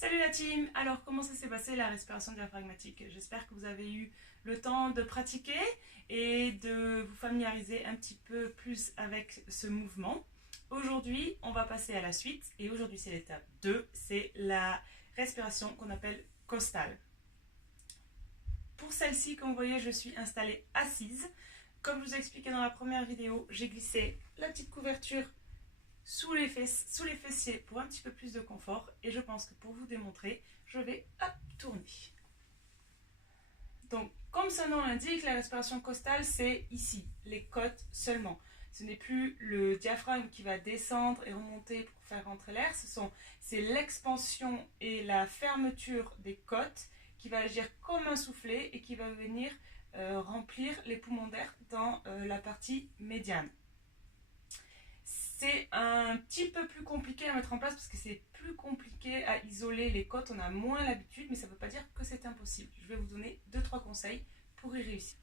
Salut la team! Alors comment ça s'est passé la respiration diaphragmatique? J'espère que vous avez eu le temps de pratiquer et de vous familiariser un petit peu plus avec ce mouvement. Aujourd'hui, on va passer à la suite et aujourd'hui c'est l'étape 2, c'est la respiration qu'on appelle costale. Pour celle-ci, comme vous voyez, je suis installée assise. Comme je vous ai expliqué dans la première vidéo, j'ai glissé la petite couverture sous les fessiers pour un petit peu plus de confort. Et je pense que pour vous démontrer, je vais tourner. Donc, comme son nom l'indique, la respiration costale, c'est ici, les côtes seulement. Ce n'est plus le diaphragme qui va descendre et remonter pour faire rentrer l'air. C'est l'expansion et la fermeture des côtes qui va agir comme un soufflet et qui va venir remplir les poumons d'air dans la partie médiane. C'est un petit peu plus compliqué à mettre en place parce que c'est plus compliqué à isoler les côtes, on a moins l'habitude, mais ça ne veut pas dire que c'est impossible. Je vais vous donner 2-3 conseils pour y réussir.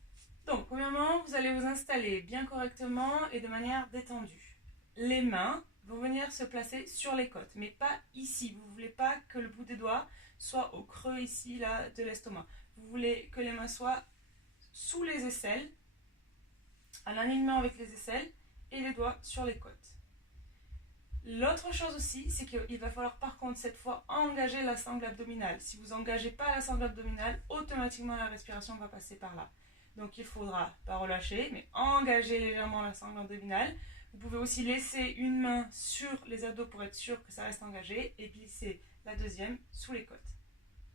Donc, premièrement, vous allez vous installer bien correctement et de manière détendue. Les mains vont venir se placer sur les côtes, mais pas ici. Vous ne voulez pas que le bout des doigts soit au creux ici, là, de l'estomac. Vous voulez que les mains soient sous les aisselles, à l'alignement avec les aisselles, et les doigts sur les côtes. L'autre chose aussi, c'est qu'il va falloir par contre cette fois engager la sangle abdominale. Si vous n'engagez pas la sangle abdominale, automatiquement la respiration va passer par là. Donc il faudra pas relâcher, mais engager légèrement la sangle abdominale. Vous pouvez aussi laisser une main sur les abdos pour être sûr que ça reste engagé et glisser la deuxième sous les côtes.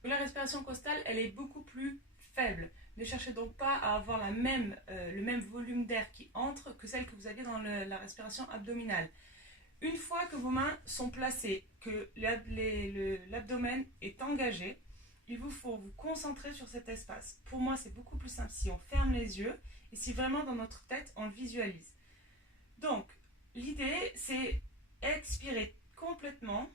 La respiration costale, elle est beaucoup plus faible. Ne cherchez donc pas à avoir le même volume d'air qui entre que celle que vous aviez dans la respiration abdominale. Une fois que vos mains sont placées, que l'abdomen est engagé, il vous faut vous concentrer sur cet espace. Pour moi, c'est beaucoup plus simple si on ferme les yeux et si vraiment dans notre tête, on le visualise. Donc, l'idée, c'est expirer complètement.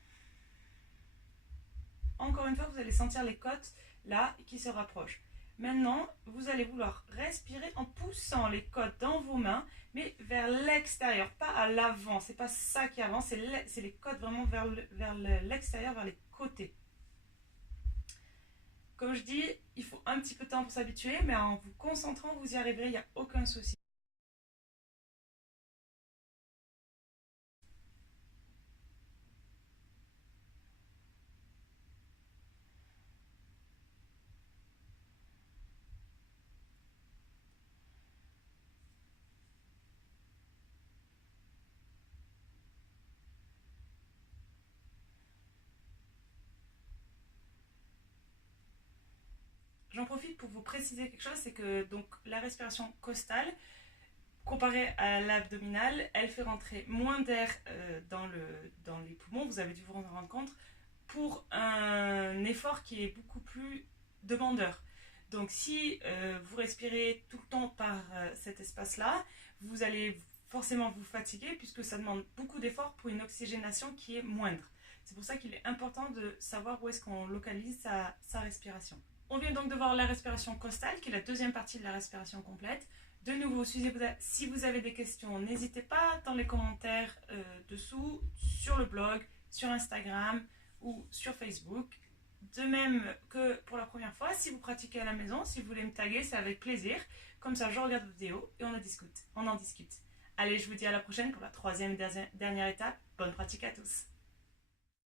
Encore une fois, vous allez sentir les côtes là qui se rapprochent. Maintenant, vous allez vouloir respirer en poussant les côtes dans vos mains, mais vers l'extérieur, pas à l'avant. C'est pas ça qui avance, c'est les côtes vraiment vers l'extérieur, vers les côtés. Comme je dis, il faut un petit peu de temps pour s'habituer, mais en vous concentrant, vous y arriverez, il n'y a aucun souci. J'en profite pour vous préciser quelque chose, c'est que donc, la respiration costale, comparée à l'abdominale, elle fait rentrer moins d'air dans les poumons, vous avez dû vous en rendre compte, pour un effort qui est beaucoup plus demandeur. Donc si vous respirez tout le temps par cet espace-là, vous allez forcément vous fatiguer puisque ça demande beaucoup d'efforts pour une oxygénation qui est moindre. C'est pour ça qu'il est important de savoir où est-ce qu'on localise sa respiration. On vient donc de voir la respiration costale, qui est la deuxième partie de la respiration complète. De nouveau, si vous avez des questions, n'hésitez pas dans les commentaires dessous, sur le blog, sur Instagram ou sur Facebook. De même que pour la première fois, si vous pratiquez à la maison, si vous voulez me taguer, c'est avec plaisir. Comme ça, je regarde vos vidéos et on en discute. Allez, je vous dis à la prochaine pour la troisième et dernière étape. Bonne pratique à tous!